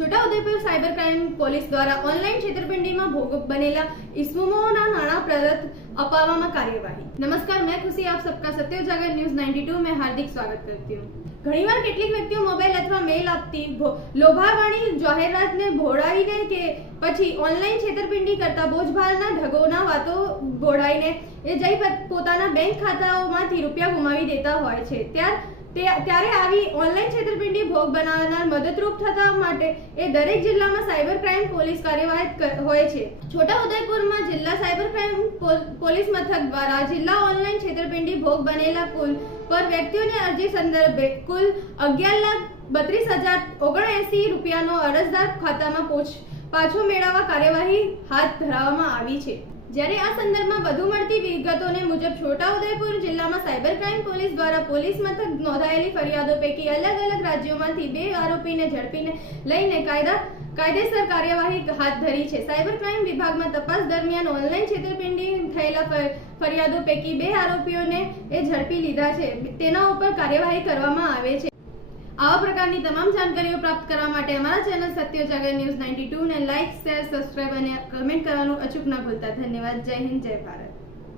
Chhota Udepur cyber crime police દ્વારા online છેતરપિંડીમાં ભોગ બનેલા ઇસમોના નાણાં પરત અપાવવામાં કાર્યવાહી। नमस्कार, मैं खुशी आप सबका सत्य उजागर न्यूज 92 में हार्दिक स्वागत करती हूँ। ઘણીવાર કેટલીક વ્યક્તિઓ મોબાઈલ અથવા મેલ આપતી લોભાવાળી જાહેરાતને ભોળાઈને કે પછી ઓનલાઈન છેતરપિંડી કરતા બોજભારના ઢગોના વાતો ભોળાઈને એ જઈ પોતાના બેંક ખાતાઓમાંથી રૂપિયા ગુમાવી દેતા હોય છે। ત્યારે આવી ઓનલાઈન છેતરપિંડી ભોગ બનાવનાર મદદરૂપ થતા માટે એ દરેક જિલ્લામાં સાયબર ક્રાઇમ પોલીસ કાર્યવાહી હોય છે। છોટાઉદેપુરમાં જિલ્લા સાયબર ક્રાઇમ પોલીસ મથક દ્વારા જિલ્લા ઓનલાઈન છેતરપિંડી ભોગ બનેલા કુલ પર વ્યક્તિઓની અરજી સંદર્ભે કુલ 11,32,079 રૂપિયાનો અરજદાર ખાતામાં પાછો મેળવવા કાર્યવાહી હાથ ધરવામાં આવી છે। જ્યારે આ સંદર્ભમાં વધુ મળતી વિગતોને મુજબ છોટાઉદેપુર જિલ્લામાં સાયબર ક્રાઇમ પોલીસ દ્વારા પોલીસ મથક નોંધાયેલી ફરિયાદો પૈકી અલગ અલગ રાજ્યોમાંથી 2 આરોપીને ઝડપીને લઈને કાયદેસર કાર્યવાહી હાથ ધરી છે। સાયબર ક્રાઇમ વિભાગમાં તપાસ દરમિયાન ઓનલાઈન છેતરપિંડી થયેલા ફરિયાદો પૈકી 2 આરોપીઓને ઝડપી લીધા છે, તેના ઉપર કાર્યવાહી કરવામાં આવે છે। આવા પ્રકારની તમામ જાણકારીઓ પ્રાપ્ત કરવા માટે અમારા ચેનલ સત્ય ઉજાગર ન્યૂઝ 92 ને લાઇક, શેર, સબસ્ક્રાઇબ અને કમેન્ટ કરવાનું અચૂક ના ભૂલતા। ધન્યવાદ। જય હિન્દ, જય ભારત।